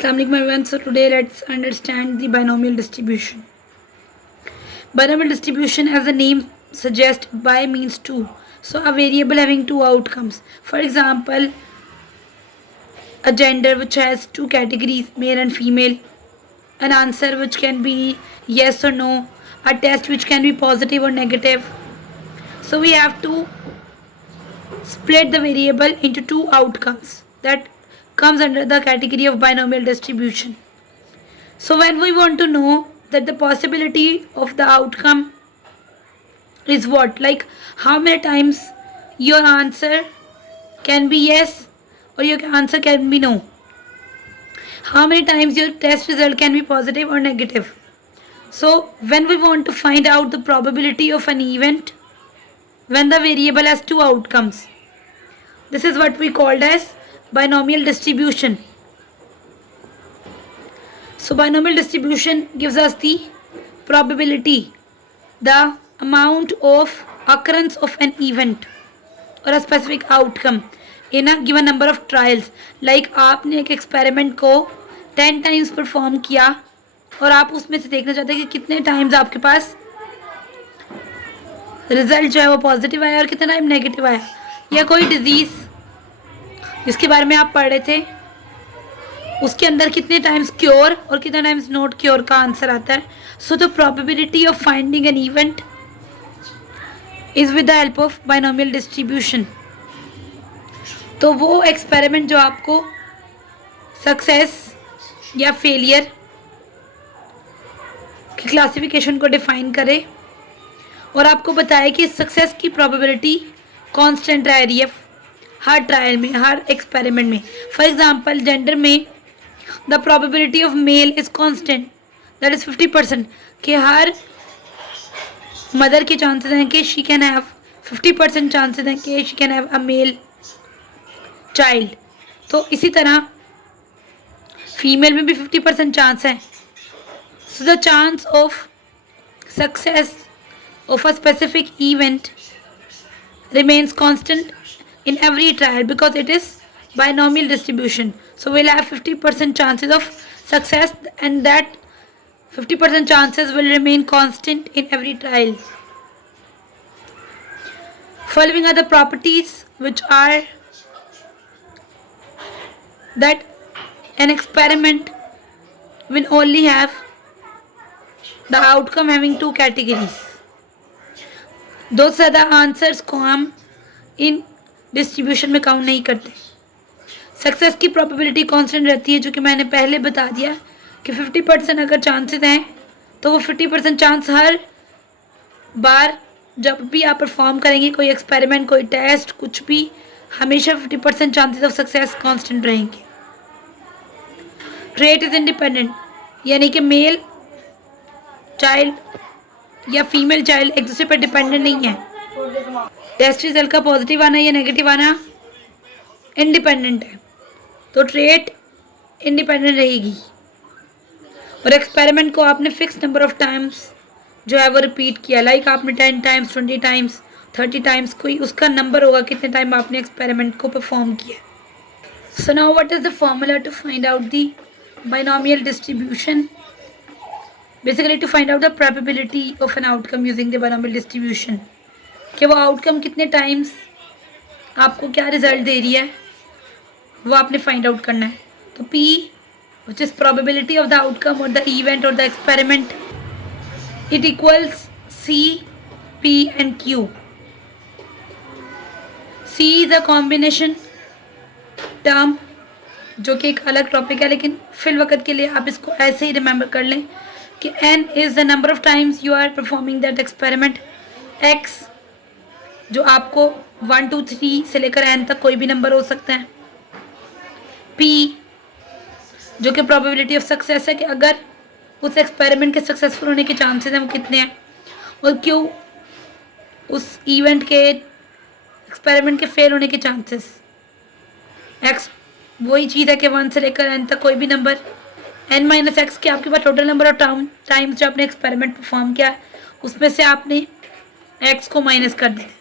Assalamu alaikum everyone. So today let's understand the binomial distribution. Binomial distribution, as the name suggests, bi means two. So a variable having two outcomes. For example, a gender which has two categories, male and female, an answer which can be yes or no, a test which can be positive or negative. So we have to split the variable into two outcomes. That comes under the category of binomial distribution. So when we want to know that the possibility of the outcome is what, like how many times your answer can be yes or your answer can be no, how many times your test result can be positive or negative. So when we want to find out the probability of an event when the variable has two outcomes, this is what we called as binomial distribution. So binomial distribution gives us the probability, the amount of occurrence of an event or a specific outcome in a given number of trials. Like आपने एक experiment को 10 times perform किया और आप उसमें से देखना चाहते हैं कि कितने टाइम्स आपके पास रिजल्ट जो है वो पॉजिटिव आया और कितना टाइम नेगेटिव आया, या कोई डिजीज़ जिसके बारे में आप पढ़ रहे थे उसके अंदर कितने टाइम्स क्योर और कितने टाइम्स नॉट क्योर का आंसर आता है. So the probability of finding an event is with the help of binomial distribution. तो वो एक्सपेरिमेंट जो आपको सक्सेस या फेलियर की क्लासिफिकेशन को डिफाइन करे और आपको बताए कि सक्सेस की प्रोबेबिलिटी कांस्टेंट रह रही है हर ट्रायल में, हर एक्सपेरिमेंट में. फॉर एग्जांपल जेंडर में the probability of male is constant, that is 50%. कि हर मदर के चांसेस हैं कि शी कैन हैव 50% चांसेस हैं कि she can have a male child. तो इसी तरह फीमेल में भी 50% चांस है. So the chance of success of a specific event remains constant in every trial because it is binomial distribution. So we'll have 50% chances of success and that 50% chances will remain constant in every trial. Following are the properties which are that an experiment will only have the outcome having two categories. दो से ज़्यादा answers को हम इन distribution में count नहीं करते. Success की probability constant रहती है, जो कि मैंने पहले बता दिया कि 50% अगर चांसेस हैं तो वो 50% चांस हर बार जब भी आप परफॉर्म करेंगे कोई एक्सपेरिमेंट, कोई टेस्ट, कुछ भी, हमेशा 50% चांसेस ऑफ सक्सेस कांस्टेंट रहेंगे. ट्रेट इज़ इंडिपेंडेंट, यानी कि मेल चाइल्ड या फीमेल चाइल्ड एक दूसरे पर डिपेंडेंट नहीं है. टेस्ट रिजल्ट का पॉजिटिव आना या नेगेटिव आना इंडिपेंडेंट है, तो ट्रेट इंडिपेंडेंट रहेगी. और एक्सपेरिमेंट को आपने फिक्स नंबर ऑफ टाइम्स जो है वो रिपीट किया, लाइक आपने 10 टाइम्स, 20 टाइम्स, 30 टाइम्स, कोई उसका नंबर होगा कितने टाइम आपने एक्सपेरिमेंट को परफॉर्म किया. So now what is the formula to find out the binomial distribution? Basically to find out the probability of an outcome using the binomial distribution, कि वो outcome कितने टाइम्स आपको क्या रिजल्ट दे रही है वो आपने फाइंड आउट करना है. तो P which is probability of the outcome और द इवेंट और the experiment, it equals C, P and Q. C is a combination term जो कि एक अलग टॉपिक है, लेकिन फिल वक्त के लिए आप इसको ऐसे ही रिमेंबर कर लें कि n is the number of times you are performing that experiment. x जो आपको 1, 2, 3 से लेकर n तक कोई भी नंबर हो सकता है. p जो कि प्रोबेबिलिटी ऑफ सक्सेस है कि अगर उस एक्सपेरिमेंट के सक्सेसफुल होने के चांसेस हैं वो कितने हैं. और q उस इवेंट के एक्सपेरिमेंट के फेल होने के चांसेस. x वही चीज़ है कि 1 से लेकर n तक कोई भी नंबर. n माइनस एक्स के आपके पास टोटल नंबर ऑफ टाइम्स जो आपने एक्सपेरिमेंट परफॉर्म किया उसमें से आपने x को माइनस कर देना.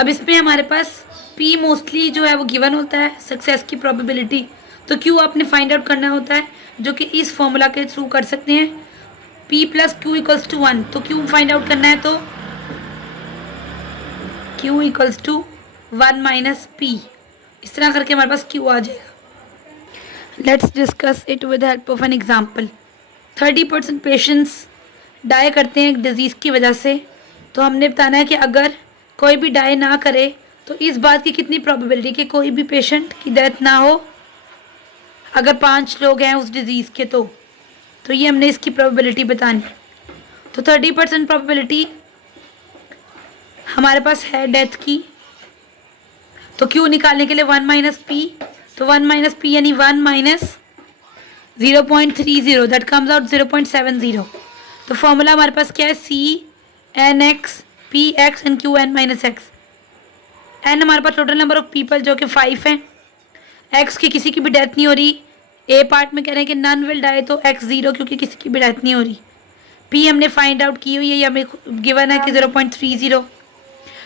अब इसमें हमारे पास पी मोस्टली जो है वो गिवन होता है सक्सेस की प्रोबेबिलिटी, तो क्यू आपने फाइंड आउट करना होता है जो कि इस फॉर्मूला के थ्रू कर सकते हैं। P plus Q equals to 1, तो क्यू फाइंड आउट करना है तो Q equals to 1 minus P. इस तरह करके हमारे पास क्यू आ जाएगा। Let's discuss it with help of an example. 30% patients die करते हैं एक डिजीज़ की वजह से, तो हमने बताना है कि अगर कोई भी डाई ना करे तो इस बात की कितनी प्रोबेबिलिटी कि कोई भी पेशेंट की डेथ ना हो अगर 5 लोग हैं उस डिज़ीज़ के, तो ये हमने इसकी प्रोबेबिलिटी बतानी। तो 30% प्रोबेबिलिटी हमारे पास है डेथ की, तो क्यू निकालने के लिए 1 माइनस पी, तो 1 माइनस पी यानी 1 माइनस 0.30, दैट कम्स आउट 0.70। तो फॉर्मूला हमारे पास क्या है, C N X P X N Q N minus X. N हमारे पास टोटल नंबर ऑफ पीपल जो कि 5 हैं। एक्स की किसी की भी डेथ नहीं हो रही, ए पार्ट में कह रहे हैं कि नन विल डाई, तो एक्स 0 क्योंकि किसी की भी डेथ नहीं हो रही। पी हमने फाइंड आउट की हुई है, ये हमें गिवन है कि 0.30।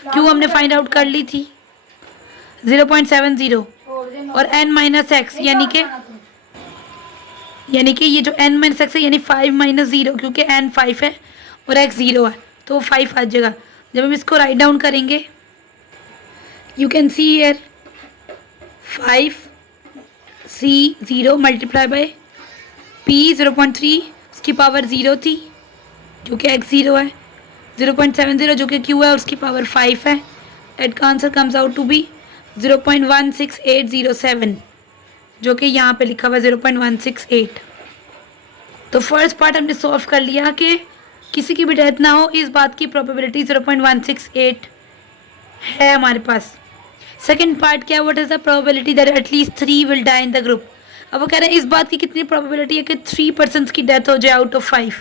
क्यू हमने फाइंड आउट कर ली थी 0.70, और एन माइनस एक्स यानी कि ये जो एन माइनस एक्स है यानी 5 माइनस 0, क्योंकि एन 5 है और एक्स 0 है तो 5 आ जाएगा। जब हम इसको राइट डाउन करेंगे, you can see here 5C0 multiply by P 0.3, उसकी पावर 0 थी क्योंकि x 0 है, 0.70 जो कि q है उसकी पावर 5 है। एट का answer comes out to be 0.16807, जो कि यहाँ पे लिखा हुआ है 0.168। तो फर्स्ट पार्ट हमने सॉल्व कर लिया कि किसी की भी डेथ ना हो, इस बात की प्रोबेबिलिटी 0.168 है हमारे पास। सेकेंड पार्ट क्या, what is the probability that at least 3 will die in the group. अब वो कह रहे हैं इस बात की कितनी प्रोबेबिलिटी है कि 3 पर्सन्स की डेथ हो जाए आउट ऑफ 5।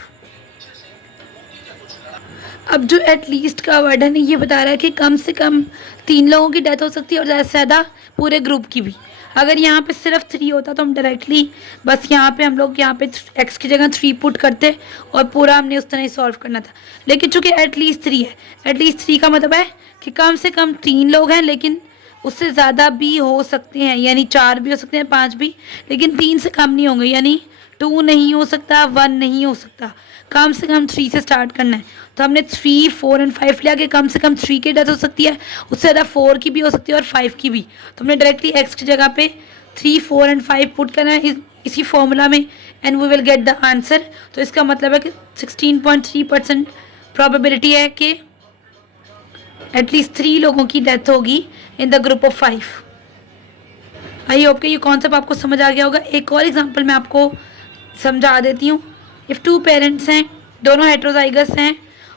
अब जो एटलीस्ट का वर्ड है ना, ये बता रहा है कि कम से कम 3 लोगों की डेथ हो सकती है और ज़्यादा से ज़्यादा पूरे ग्रुप की भी। अगर यहाँ पे सिर्फ 3 होता तो हम डायरेक्टली बस यहाँ पे हम लोग यहाँ पे x की जगह 3 पुट करते और पूरा हमने उस तरह ही सॉल्व करना था। लेकिन चूँकि एटलीस्ट 3 है, एटलीस्ट 3 का मतलब है कि कम से कम 3 लोग हैं, लेकिन उससे ज़्यादा भी हो सकते हैं, यानी 4 भी हो सकते हैं, 5 भी, लेकिन 3 से कम नहीं होंगे, यानी 2 नहीं हो सकता, 1 नहीं हो सकता, कम से कम 3 से स्टार्ट करना है। तो हमने 3, 4 और 5 लिया कि कम से कम 3 की डेथ हो सकती है, उससे ज़्यादा 4 की भी हो सकती है और 5 की भी। तो हमने डायरेक्टली x की जगह पे 3, 4 और 5 पुट करना है इसी फॉर्मूला में, and we will get the answer. तो इसका मतलब है कि 16.3% प्रोबेबिलिटी है कि एटलीस्ट 3 लोगों की डेथ होगी इन the group of 5। I hope कि ये कॉन्सेप्ट आपको समझ आ गया होगा। एक और एग्जांपल मैं आपको समझा देती हूँ। इफ़ 2 पेरेंट्स हैं, दोनों हेट्रोजाइगस हैं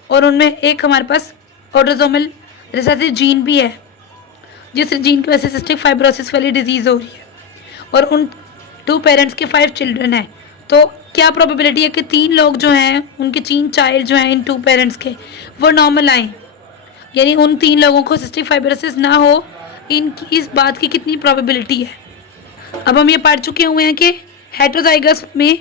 और उनमें एक हमारे पास ऑटोसोमल रिसेसिव जीन भी है, जिस जीन की वजह से सिस्टिक फाइब्रोसिस वाली डिजीज़ हो रही है, और उन 2 पेरेंट्स के 5 चिल्ड्रन हैं, तो क्या प्रोबेबिलिटी है कि 3 लोग जो हैं उनके 3 चाइल्ड जो हैं इन 2 पेरेंट्स के वो नॉर्मल आएँ, यानी उन 3 लोगों को सिस्टिक फाइब्रोसिस ना हो, इनकी इस बात की कितनी प्रोबेबिलिटी है। अब हम ये पढ़ चुके हुए हैं कि हेट्रोजाइगस में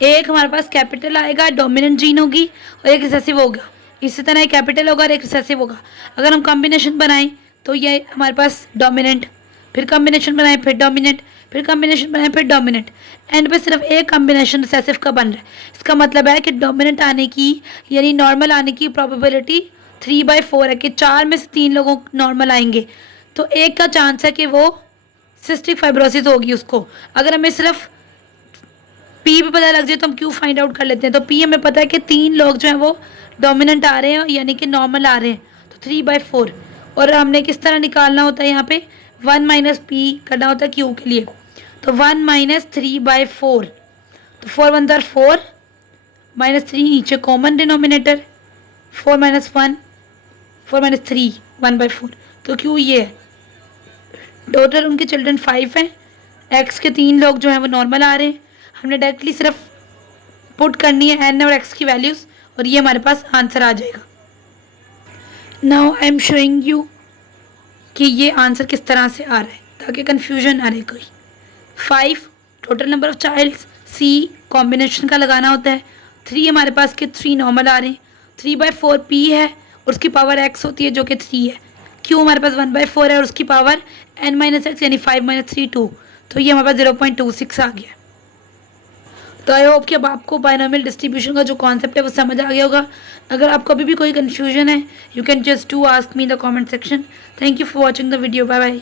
एक हमारे पास कैपिटल आएगा, डोमिनेंट जीन होगी, और एक रिसेसिव होगा। इसी तरह एक कैपिटल होगा और एक रिसेसिव होगा। अगर हम कॉम्बिनेशन बनाएं तो ये हमारे पास डोमिनेंट, फिर कॉम्बिनेशन बनाएं फिर डोमिनेंट, फिर कॉम्बिनेशन बनाएं फिर डोमिनेंट, एंड पे सिर्फ एक कॉम्बिनेशन रिसेसिव का बन रहा है। इसका मतलब है कि डोमिनेंट आने की यानी नॉर्मल आने की प्रोबेबिलिटी 3/4 है कि 4 में से 3 लोगों नॉर्मल आएंगे, तो एक का चांस है कि वो सिस्टिक फाइब्रोसिस होगी उसको। अगर हमें सिर्फ पी भी पता लग जाए तो हम क्यू फाइंड आउट कर लेते हैं। तो पी हमें पता है कि 3 लोग जो हैं वो डोमिनेंट आ रहे हैं यानी कि नॉर्मल आ रहे हैं, तो 3/4। और हमने किस तरह निकालना होता है, यहाँ पे 1 माइनस पी करना होता है क्यू के लिए, तो 1 माइनस 3/4, तो 4 1 4 माइनस 3 नीचे कॉमन डिनोमिनेटर, 4 माइनस 1 4 माइनस 3 1/4, तो क्यू ये है। टोटल उनके चिल्ड्रन 5 हैं, एक्स के 3 लोग जो हैं वो नॉर्मल आ रहे हैं। हमने डायरेक्टली सिर्फ पुट करनी है एन और एक्स की वैल्यूज़ और ये हमारे पास आंसर आ जाएगा। Now I am showing you कि ये आंसर किस तरह से आ रहा है ताकि कन्फ्यूजन आ रहे कोई। 5 total number of childs, C combination का लगाना होता है, 3 हमारे पास के 3 नॉर्मल आ रहे हैं, 3/4 पी है और उसकी पावर एक्स होती है जो कि 3 है, क्यू हमारे पास 1/4 है और उसकी पावर n-x यानी 5 - 3 2, तो ये हमारे पास 0.26 आ गया। तो आई होप कि अब आपको बायनोमियल डिस्ट्रीब्यूशन का जो कॉन्सेप्ट है वो समझ आ गया होगा। अगर आपको अभी भी कोई कन्फ्यूजन है, you can just do ask me in the comment section. Thank you for watching the video. Bye bye.